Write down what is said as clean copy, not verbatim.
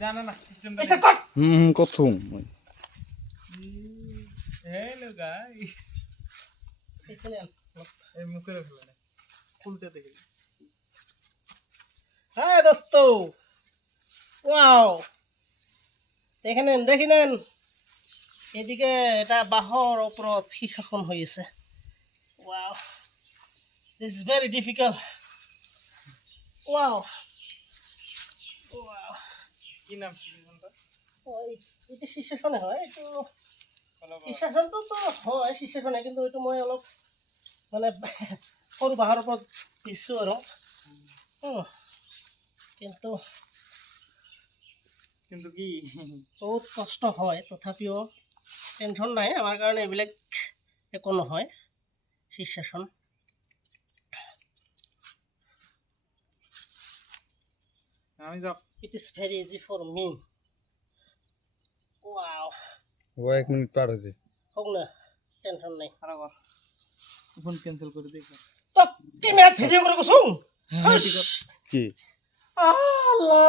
জানা না সিস্টেমটা এটা কট কথম হ্যালো গাইস এখানে আন এই মুখে রাখলে না উল্টে দেখি হ্যাঁ দোস্ত ওয়াও দেখি নেন এদিকে এটা বাহর ওপৰত শীৰ্ষখন হৈ আছে wow this is very difficult wow wow কি নাম সিস্টেমটা এইটো শীৰ্ষখনে হয় এইটো বলো শীৰ্ষখনটো তো হয় শীৰ্ষখনে কিন্তু এইটো মই অলপ মানে সৰু বাহৰ ওপৰত দিছোঁ আৰু কিন্তু কিন্তু কি বহুত কষ্ট হয় তথাপিও টেনশ্যন নাই আমাৰ কাৰণে এইবিলাক একো নহয় শীৰ্ষাসন আমি যাও it is very easy for me wow ও 1 মিনিট পার হয়েছে হোক না টেনশন নাই আবার ফোন ক্যান্সেল করে দেখো তো ক্যামেরা ভিডিও করে কইছুং কি আল্লাহ